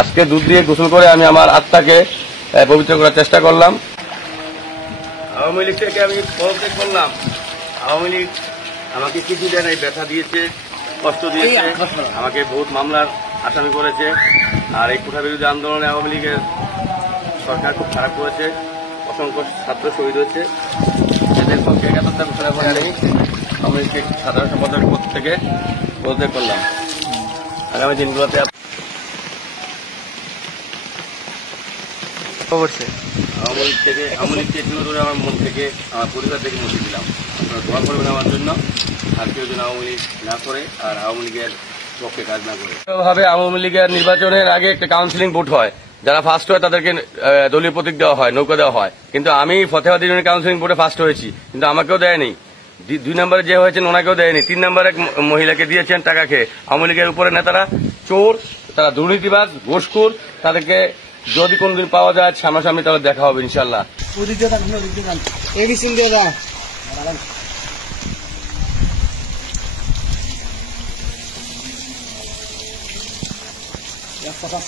আজকে দুধ দিয়ে গোসল করে আমি আমার আত্মাকে পবিত্র করার চেষ্টা করলাম। আওয়ামী লীগ থেকে আমি পদত্যাগ করলাম। আওয়ামী লীগ আমাকে কিছু দেয় নাই, ব্যথা দিয়েছে, কষ্ট দিয়েছে, আমাকে বহুত মামলার আসামি করেছে। আর এই কোটা বিরোধী আন্দোলনে আওয়ামী লীগের সরকার খুব খারাপ করেছে, অসংখ্য ছাত্র শহীদ হয়েছে। এদের পক্ষে ৭১ ঘোষণা করে আমি আওয়ামী লীগ সাধারণ সম্পাদকের পদ থেকে পদত্যাগ করলাম। আগামী দিনগুলোতে আওয়ামী লীগকে তুলে ধরে আমার মন থেকে, আমার পরিবার থেকে মুছে দিলাম। আপনারা দোয়া করবেন আমার জন্য, আর কেউ যেন আওয়ামী লীগ না করে আর আওয়ামী লীগের পক্ষে কাজ না করে। ভাবে আওয়ামী লীগের নির্বাচনের আগে একটা কাউন্সিলিং ভোট হয়, যারা ফার্স্ট হয় তাদেরকে দলীয় প্রতীক দেওয়া হয়, নৌকা দেওয়া হয়। কিন্তু আমি ফতেহাবাদ ইউনিয়ন কাউন্সিলিং ভোটে ফার্স্ট হয়েছি, কিন্তু আমাকেও দেয়নি। 2 নম্বরে যে হয়েছেন ওনাকেও দেয়নি। 3 নম্বরে এক মহিলাকে দিয়েছেন টাকা খেয়ে। আওয়ামী লীগের উপরে নেতারা চোর, তারা দুর্নীতিবাজ, ঘুষখোর। তাদেরকে যদি কোনদিন পাওয়া যায় সামনাসামনি তাহলে দেখা হবে ইনশাল্লাহ। কথা